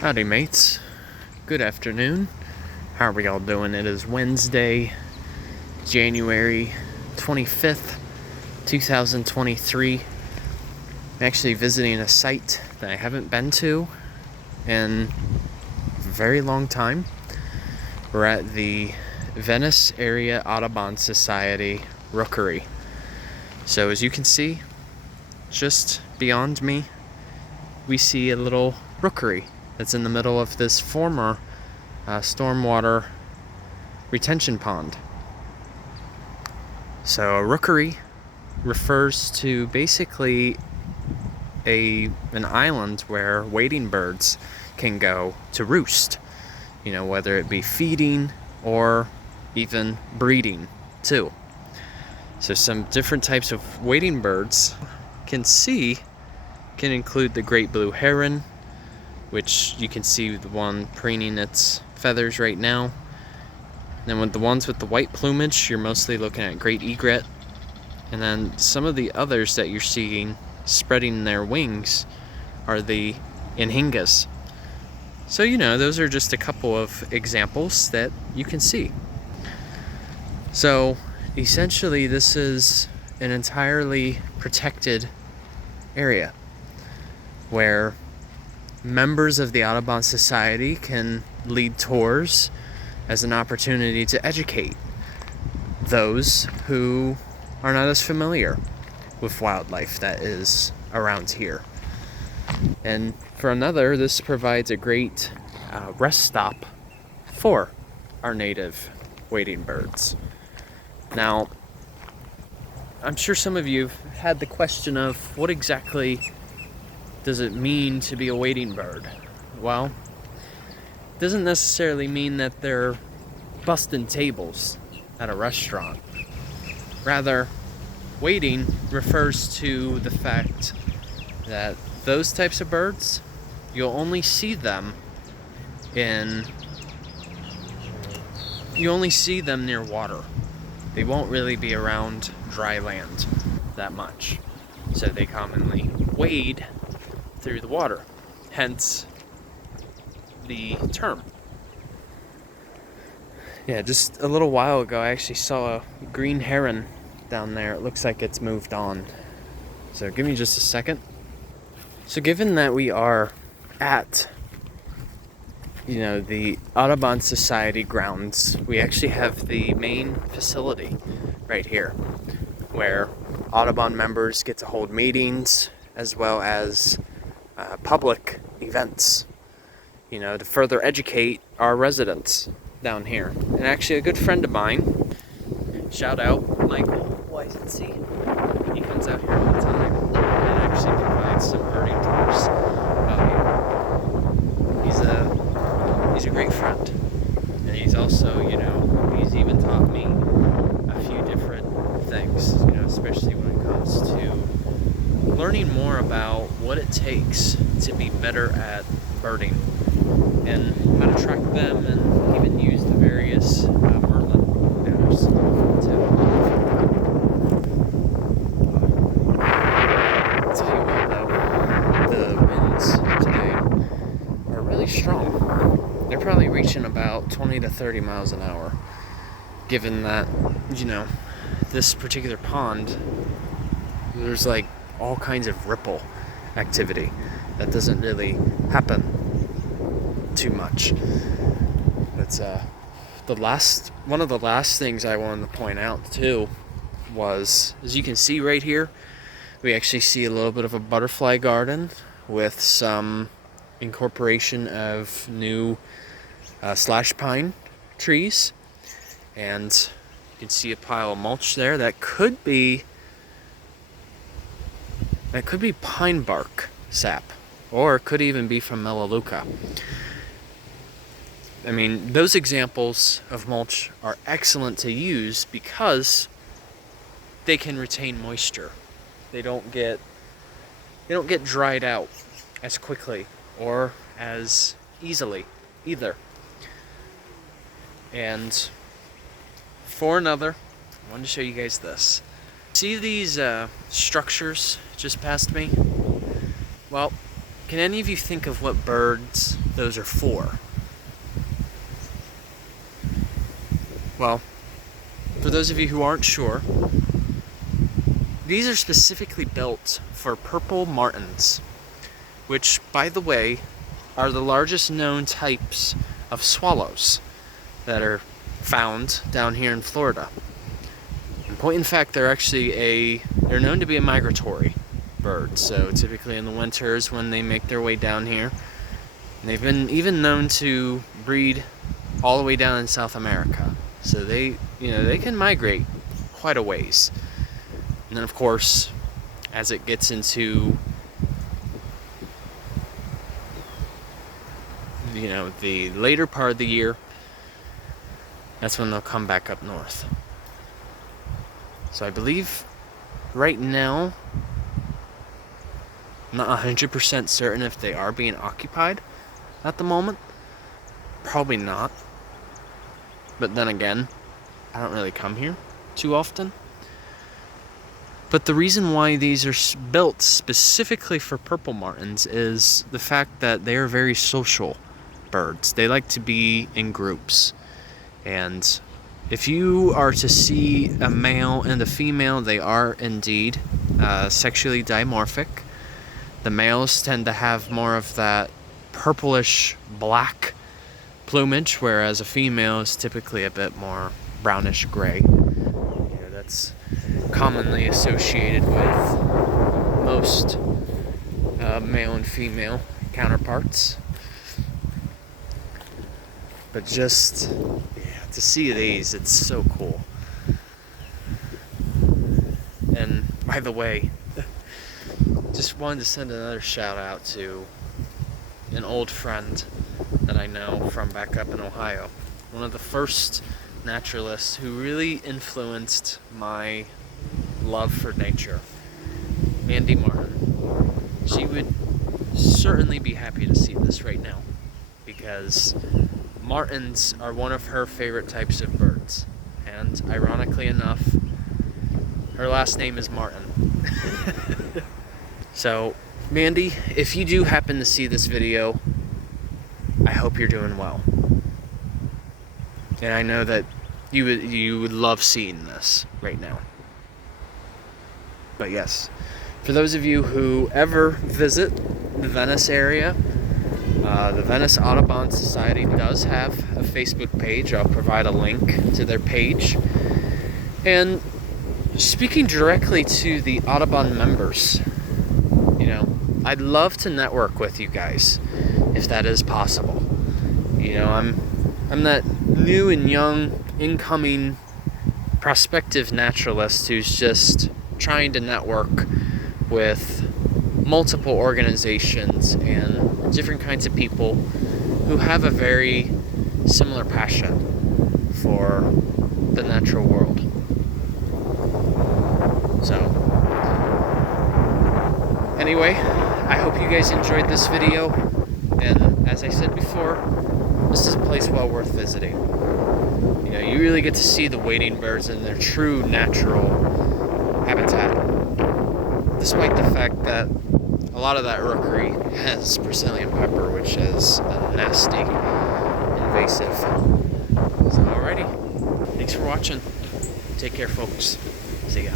Howdy mates, good afternoon. How are we all doing? It is Wednesday, January 25th, 2023. I'm actually visiting a site that I haven't been to in a very long time. We're at the Venice Audubon Society Rookery. So as you can see, just beyond me, we see a little rookery that's in the middle of this former stormwater retention pond. So a rookery refers to basically an island where wading birds can go to roost, whether it be feeding or even breeding too. So some different types of wading birds can include the Great Blue Heron, which you can see the one preening its feathers right now. And then with the ones with the white plumage, you're mostly looking at great egret. And then some of the others that you're seeing spreading their wings are the Anhingas. So, those are just a couple of examples that you can see. So, essentially, this is an entirely protected area where members of the Audubon Society can lead tours as an opportunity to educate those who are not as familiar with wildlife that is around here. And for another, this provides a great rest stop for our native wading birds. Now, I'm sure some of you have had the question of what exactly does it mean to be a wading bird? Well, it doesn't necessarily mean that they're busting tables at a restaurant. Rather, wading refers to the fact that those types of birds, you'll only see them near water. They won't really be around dry land that much. So they commonly wade through the water, hence the term. Yeah, just a little while ago I actually saw a green heron down there. It looks like it's moved on. So give me just a second. So given that we are at the Audubon Society grounds, we actually have the main facility right here where Audubon members get to hold meetings as well as public events, to further educate our residents down here. And actually a good friend of mine, shout out Michael Weisensee, he comes out here all the time and actually provides some birding tours out here. He's a great friend, and he's also, he's even taught me a few different things, especially when it comes to learning more about what it takes to be better at birding and how to track them and even use the various Merlin apps too. I'll tell you what though, the winds today are really strong. They're probably reaching about 20 to 30 miles an hour, given that, this particular pond, there's like all kinds of ripple activity that doesn't really happen too much. But one of the last things I wanted to point out too was, as you can see right here, we actually see a little bit of a butterfly garden with some incorporation of new slash pine trees, and you can see a pile of mulch there that could be pine bark sap, or it could even be from Melaleuca. I mean, those examples of mulch are excellent to use because they can retain moisture. They don't get dried out as quickly or as easily either. And for another, I wanted to show you guys this. See these structures just past me? Well, Can any of you think of what birds those are for? Well, for those of you who aren't sure, these are specifically built for purple martins, which, by the way, are the largest known types of swallows that are found down here in Florida. In point in fact, they're known to be a migratory bird. So typically in the winters when they make their way down here, and they've been even known to breed all the way down in South America. So they can migrate quite a ways. And then of course, as it gets into the later part of the year, that's when they'll come back up north. So I believe right now, I'm not 100% certain if they are being occupied at the moment. Probably not. But then again, I don't really come here too often. But the reason why these are built specifically for purple martins is the fact that they are very social birds. They like to be in groups. And if you are to see a male and a female, they are indeed sexually dimorphic. The males tend to have more of that purplish black plumage, whereas a female is typically a bit more brownish gray. That's commonly associated with most male and female counterparts. But just to see these, it's so cool. And by the way, just wanted to send another shout out to an old friend that I know from back up in Ohio. One of the first naturalists who really influenced my love for nature, Mandy Martin. She would certainly be happy to see this right now, because martins are one of her favorite types of birds, and ironically enough, her last name is Martin. So, Mandy, if you do happen to see this video, I hope you're doing well. And I know that you would love seeing this right now. But yes, for those of you who ever visit the Venice area, the Venice Audubon Society does have a Facebook page. I'll provide a link to their page. And speaking directly to the Audubon members, I'd love to network with you guys if that is possible. I'm that new and young incoming prospective naturalist who's just trying to network with multiple organizations and different kinds of people who have a very similar passion for the natural world. So, anyway, I hope you guys enjoyed this video, and as I said before, this is a place well worth visiting. You really get to see the wading birds in their true natural habitat, despite the fact that a lot of that rookery has Brazilian pepper, which is a nasty invasive. So, alrighty, thanks for watching. Take care, folks. See ya.